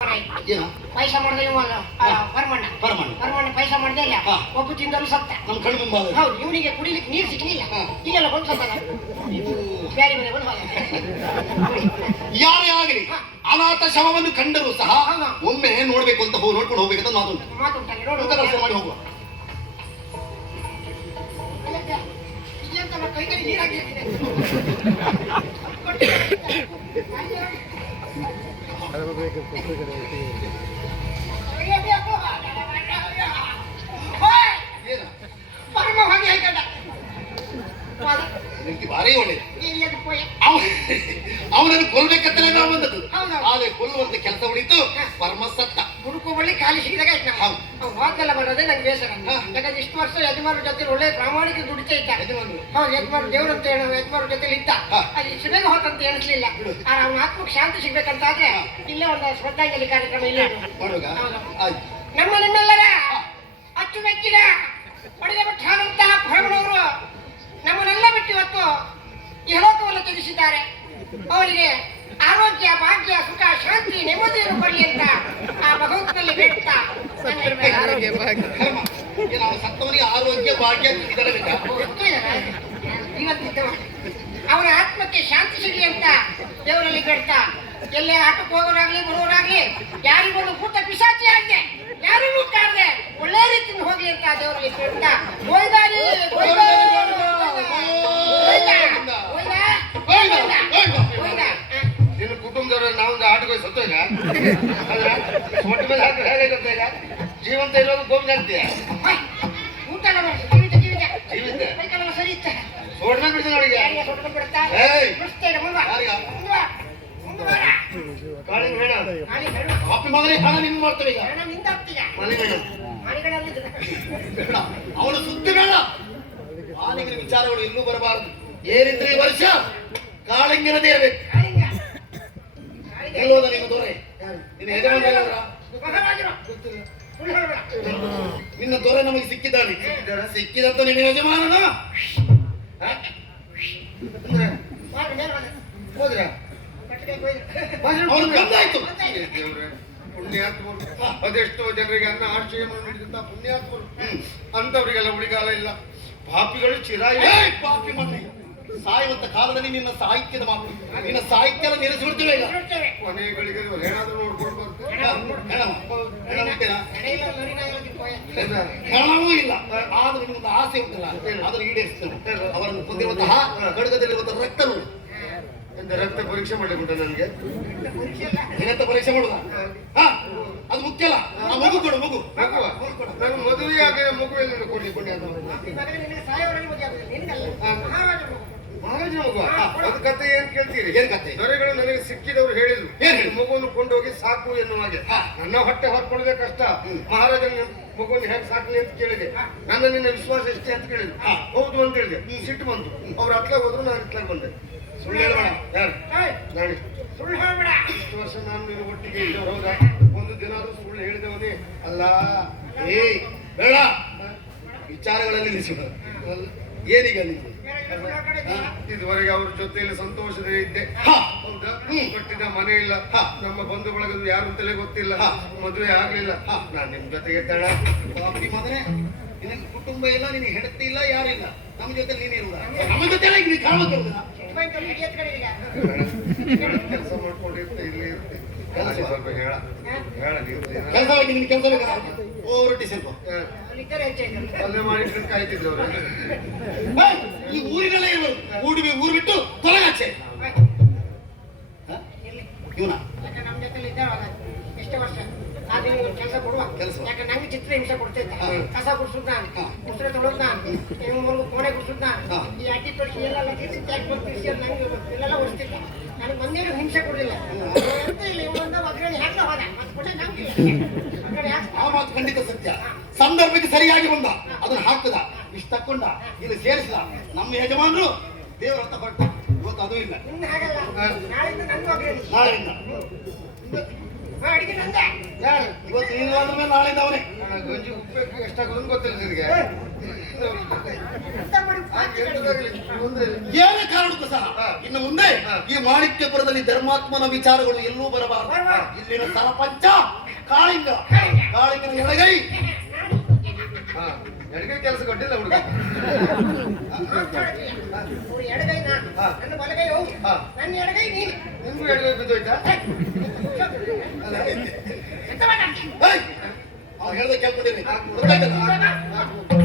ಪೈಸಾ ಮಾಡ್ದೆ ಪರಮಣ್ಣ ಪೈಸಾ ಮಾಡ್ದೆ ಇಲ್ಲ ಒಬ್ಬ ತಿಂದರು ಸತ್ತ ನಮ್ಮ ಕಣ್ಣು ಮುಂದೆ. ಹೌದು, ಇವನಿಗೆ ಕುಡಿಲಿಕ್ಕೆ ನೀರು ಸಿಕ್ಕಲಿಲ್ಲ, ಇಲ್ಲೆಲ್ಲ ಬಂದು ಸತ್ತ. ಬ್ಯಾರಿ ಮನೆ ಬಂದು ಯಾರೇ ಆಗಲಿ ಅನಾಥ ಶವವನ್ನು ಕಂಡರೂ ಸಹ ಒಮ್ಮೆ ನೋಡ್ಬೇಕು ಅಂತ ನೋಡ್ಕೊಂಡು ಹೋಗ್ಬೇಕಂತ ಮಾತುಂಟಾನೆ ಕೆಲಸ ಮಾಡಿ ಹೋಗುವ. ಕೈ ಕೈ ನೀರಾಗಿರ್ತೀನಿ. ಭಾರಿ ಒಳ್ಳೆ ಅವನನ್ನು ಕೊಲ್ಬೇಕಂತಲೇ ನಾವು ಬಂದದ್ದು. ಆದ್ರೆ ಕೊಲ್ಲುವಂತ ಕೆಲಸ ಉಳಿತು. ಪರಮ ಸತ್ತ ಹುಡುಕು ಬಳ್ಳಿ ಖಾಲಿ ಸಿಗಿದಾಗ ಹೋದಲ್ಲ ಬರೋದೇ ನಂಗೆ ಬೇಸರ. ಯಾಕಂದ್ರೆ ಇಷ್ಟು ವರ್ಷ ಯಜಮಾನ ಜೊತೆ ಒಳ್ಳೆ ಪ್ರಾಮಾಣಿಕ ದುಡಿತಾ ಇದ್ದ. ಹೌದು, ಯಜಮಾನ ದೇವ್ರಂತ ಯಜಮಾನ ಜೊತೆ ಇದ್ದ. ಅದು ಇಷ್ಟು ಬೇಗ ಹೋತಂತ ಎಣಿಸ್ಲಿಲ್ಲ. ಆದ್ರೆ ಅವನ ಆತ್ಮಕ್ಕೆ ಶಾಂತಿ ಸಿಗ್ಬೇಕಂತಾದ್ರೆ ಇಲ್ಲೇ ಒಂದು ಶ್ರದ್ಧಾಂಜಲಿ ಕಾರ್ಯಕ್ರಮ ಇಲ್ಲ. ನಮ್ಮ ನಿಮ್ಮೆಲ್ಲರ ಅಚ್ಚುಮೆಚ್ಚಿನ ಪಡೆದ ಭಟ್ಟಾದಂತ ಭರಮನವರು ನಮ್ಮನ್ನೆಲ್ಲ ಬಿಟ್ಟು ಇವತ್ತು ಇಹಲೋಕವನ್ನು ತ್ಯಜಿಸಿದ್ದಾರೆ. ಅವರಿಗೆ ಆರೋಗ್ಯ, ಭಾಗ್ಯ, ಸುಖ, ಶಾಂತಿ, ನೆಮ್ಮದಿಯನ್ನು ಕೊಡಲಿ ಅಂತ ಆ ಭಗವಂತನಲ್ಲಿ ಬೇಡ್ತಾ ಸತ್ತವನಿಗೆ ಆರೋಗ್ಯ, ಭಾಗ್ಯ ಅವನ ಆತ್ಮಕ್ಕೆ ಶಾಂತಿ ಸಿಗಲಿ ಅಂತ ದೇವರಲ್ಲಿ ಬೇಡ್ತಾ ಎಲ್ಲೇ ಆಟಕ್ಕೆ ಹೋಗೋರಾಗ್ಲಿ ಬರೋರಾಗ್ಲಿ ಯಾರಿಗೊಂದು ಭೂತ ಪಿಶಾಚಿ ಆಗದೆ ಯಾರಿಗೂ ಕಾರದೆ ಒಳ್ಳೆ ರೀತಿಯಿಂದ ಹೋಗ್ಲಿ ಅಂತ ದೇವರಲ್ಲಿ ಬೇಡ್ತಾ ನಿನ್ನ ಕುಟುಂಬದವ್ರ ನಾವೊಂದು ಆಟಕ್ಕೆ ಹೋಗಿ ಸತ್ತೋಗ ಮೊಟ್ಟ ಮೇಲೆ ಹಾಕಿ ಹೇಗಾಗುತ್ತೆ ಈಗ ಜೀವಂತ ಇರೋದು ಗೋಮಿ ಆಗ್ತೀಯ ಸರಿ ಇತ್ತ ಸೋಡ್ನ ಬಿಡ್ತೀನಿ ಅವಳಿಗೆ ಕಾಪಿ ಮಗನೇ ಹಣ ನಿನ್ ಮಾಡ್ತೇವೆ ಈಗ ಅವನು ಸುದ್ದಿ ಬೇಡ. ಮಾಲಿಂಗನ ವಿಚಾರಗಳು ಇನ್ನೂ ಬರಬಾರದು. ಏನಿದ್ರೆ ಈ ವರ್ಷ ಕಾಳಿಂಗನದೇ ಇರಬೇಕು. ಎಲ್ಲೋದ ನಿಮ್ಮ ದೊರೆ ನಿನ್ನ ಯಜಮಾನ ನಿನ್ನ ದೊರೆ ನಮಗೆ ಸಿಕ್ಕಿದ್ದಾನೆ. ಸಿಕ್ಕಿದಂತ ನಿನ್ನ ಯಜಮಾನನ ಹೋದ್ರ ಅವನು ಬಂದಾಯ್ತು. ಪುಣ್ಯಾತ್ಮರು ಅದೆಷ್ಟೋ ಜನರಿಗೆ ಅನ್ನ ಆಶ್ರಯವನ್ನು ನೀಡಿದಂತ ಪುಣ್ಯಾತ್ಮರು ಅಂತವರಿಗೆಲ್ಲ ಉಳಿಗಾಲ ಇಲ್ಲ. ಪಾಪಿಗಳು ಚಿರಾಯಿ. ಪಾಪಿ ಮನೆ ಸಾಯುವಂತ ಕಾಲದಲ್ಲಿ ನಿನ್ನ ಸಾಹಿತ್ಯದ ಮಾತು, ನಿನ್ನ ಸಾಹಿತ್ಯ ನಿಲ್ಲಿಸಿಬಿಡ್ತೇವೆ ಈಗ. ಮನೆಗಳಿಗೆ ಏನಾದ್ರೂ ನೋಡ್ಕೊಂಡು ಹೆಣವೂ ಇಲ್ಲ. ಆದ್ರೆ ನಿಮ್ಗೆ ಆಸೆ ಉಂಟಲ್ಲ ಅದನ್ನು ಈಡೇರಿಸ್ತೇವೆ. ಅವರನ್ನು ಹೊಂದಿರುವಂತಹ ಖಡ್ಗದಲ್ಲಿರುವಂತಹ ರಕ್ತ ರಕ್ತ ಪರೀಕ್ಷೆ ಮಾಡ್ಲಿಕ್ಕೆ ನನಗೆ ಏನಂತ ಪರೀಕ್ಷೆ ಮಾಡುದ ಅದು ಮುಖ್ಯ ಅಲ್ಲ. ಮಗು ಕೊಡು, ಮಗು ನಾನು ಮದುವೆಯಾಗ ಮಗುವೆಲ್ಲ ಕೊಡ್ಲಿಕ್ಕೆ ಮಹಾರಾಜನ ಮಗು. ಅದು ಕತೆ ಏನ್ ಕೇಳ್ತೀರಿ? ಏನ್ ಕತೆ? ದೊರೆಗಳು ನನಗೆ ಸಿಕ್ಕಿದವರು ಹೇಳಿದ್ರು ಮಗುವನ್ನು ಕೊಂಡೋಗಿ ಸಾಕು ಎನ್ನುವ ಹಾಗೆ. ನನ್ನ ಹೊಟ್ಟೆ ಹೊರ್ಕೊಳ್ಳೋದೇ ಕಷ್ಟ, ಮಹಾರಾಜನ ಮಗುವನ್ನು ಹೇಗೆ ಸಾಕಲಿ ಅಂತ ಕೇಳಿದೆ. ನನ್ನ ನಿನ್ನ ವಿಶ್ವಾಸ ಎಷ್ಟೇ ಅಂತ ಕೇಳಿದ್ರು. ಹೌದು ಅಂತ ಹೇಳಿದೆ. ಸಿಟ್ಟು ಬಂತು. ಅವ್ರು ಅತ್ಲಾಗ ಹೋದ್ರು, ನಾನು ಇತ್ಲಾಗ ಬಂದೆ. ಸುಳ್ಳು ಹೇಳಬೇಡ. ನಾಳೆ ಸುಳ್ಳು ಹೇಳಬೇಡ. ಇಷ್ಟು ವರ್ಷ ನಾನು ನಿನ್ನ ಒಟ್ಟಿಗೆ ಇದ್ದವ್ರು ಹೌದಾ? ಒಂದು ದಿನ ಸುಳ್ಳು ಹೇಳಿದವನೇ ಅಲ್ಲ. ಬೇಡ ವಿಚಾರಗಳಲ್ಲಿ ನಿಲ್ಲಿಸಿದ ಏನೀಗ ನೀವು ಇದುವರೆಗೆ ಅವ್ರ ಜೊತೆಯಲ್ಲಿ ಸಂತೋಷದಲ್ಲಿ ಇದ್ದೆ. ಹೌದಾ? ಕಟ್ಟಿದ ಮನೆ ಇಲ್ಲ, ನಮ್ಮ ಬಂಧು ಬಳಗದು ಯಾರು ಅಂತಲೇ ಗೊತ್ತಿಲ್ಲ, ಮದುವೆ ಆಗ್ಲಿಲ್ಲ. ನಾನ್ ನಿಮ್ ಜೊತೆಗೆ ತಡ ಮಗನೇ. ನಿನ್ನ ಕುಟುಂಬ ಇಲ್ಲ, ನಿನಗೆ ಹೆಂಡತಿ ಇಲ್ಲ, ಯಾರಿಲ್ಲ. ನಮ್ಮ ಜೊತೆ ನೀನು ಇರುವುದ? ನಮ್ಮ ಜೊತೆ ನೀನು ಕಾಣಬೇಕು. ಕೆಲಸ ಮಾಡ್ಕೊಂಡಿರ್ತೆ, ಇಲ್ಲಿ ಇರ್ತೆ. ಸ್ವಲ್ಪ ಹೇಳ ಕೆಲಸ ನಿನ್ ಕೆಲಸ ಬೇಕಾ? ಓವರ್ಟಿ ಸ್ವಲ್ಪ ಅಲ್ಲೇ ಮಾಡಿ ಕಾಯ್ತಿದ್ದವ್ರು. ಈ ಊರಿನಲ್ಲೇ ಇರೋದು. ಊರು ಬಿಟ್ಟು ತೊಲಗಾಚೆ ಇವನ ನಮ್ಮ ಜೊತೆ ಇದ್ದಾವಲ್ಲ ಎಷ್ಟು ವರ್ಷ ಆದ್ರೆ ಕೆಲಸ ಕೊಡುವ ಯಾಕಂದ್ರೆ ನಂಗೆ ಚಿತ್ರ ಹಿಂಸೆ ಕೊಡ್ತಿದ್ದ. ಕಸ ಗುಡ್ಸುದ್ ನಾನು, ಮುಸ್ರೆ ತೊಳೋದ್ ನಾನು, ಕೋಣೆ ಗುಡ್ಸುದ್ ನಾನು, ಈ ಅಡ್ಡಿ ತೊಡಿಸಿ ಎಲ್ಲ ತ್ಯಾಗ ಬರ್ತಿಸಿ ನಂಗೆ ಇಲ್ಲೆಲ್ಲ ಓಡಿಸ್ತಿದ್ದ. ನನಗೆ ಮಂದಿರು ಹಿಂಸೆ ಕೊಡಲಿಲ್ಲ ಅಂತ ಇಲ್ಲಿ ಒಂದ ಅಗ್ರಣಿ ಹಾಕ್ತಾ ಹೋದ. ಆ ಮಾತು ಖಂಡಿತ ಸತ್ಯ. ಸಂದರ್ಭಕ್ಕೆ ಸರಿಯಾಗಿ ಬಂದ, ಅದನ್ನ ಹಾಕ್ತದ, ಇಷ್ಟ ತಕೊಂಡ, ಇಲ್ಲಿ ಸೇರಿಸಿದ. ನಮ್ಮ ಯಜಮಾನರು ದೇವರ ಹತ್ತ ಹೊರಟ. ಇವತ್ತು ಅದು ಇಲ್ಲ. ಹಾಗಲ್ಲ, ನಾಳೆಯಿಂದ ನನ್ನ ಅಗ್ರಣಿ. ನಾಳೆಯಿಂದ ಅಡಿಗೆ ನಂದೆ. ಯಾರು ಇವತ್ತು ನೀನು ಹೋದ ಮೇಲೆ ನಾಳೆಯಿಂದ ಅವನೇ. ಗಂಜಿ ಉಪ್ಪು ಎಷ್ಟಾಗೋದು ಗೊತ್ತಿಲ್ಲ ನಿನಗೆ ಎಂತ ಮಾಡಿ ಏನೇ ಕಾರಣಕ್ಕೂ ಸಹ ಇನ್ನು ಮುಂದೆ ಈ ಮಾಣಿಕ್ಯಪುರದಲ್ಲಿ ಧರ್ಮಾತ್ಮನ ವಿಚಾರಗಳು ಎಲ್ಲೂ ಬರಬಾರದು. ಇಲ್ಲಿನ ಸರಪಂಚ ಕಾಳಿಂಗ, ಕಾಳಿಂಗನ ಎಡಗೈ. ಎಡಗೈ ಕೆಲಸ ಕೊಟ್ಟಿಲ್ಲ ಹುಡುಗ. ಅವ್ರು ಎಡಗೈ ನಾ, ನನ್ನ ಬಲಗೈ ಹೋಗು, ನನ್ನ ಎಡಗೈ ನೀನು. ನಿಮ್ಗೂ ಎಡಗೈ ಬಿದ್ದೋಯ್ತಾ? ಎಂತ ಮಾಡ ಅವ್ನು ಹೇಳ್ದೆ ಕೇಳ್ಕೊಂಡಿದ್ದೀನಿ. ಗೊತ್ತಾಯ್ತಲ್ಲ?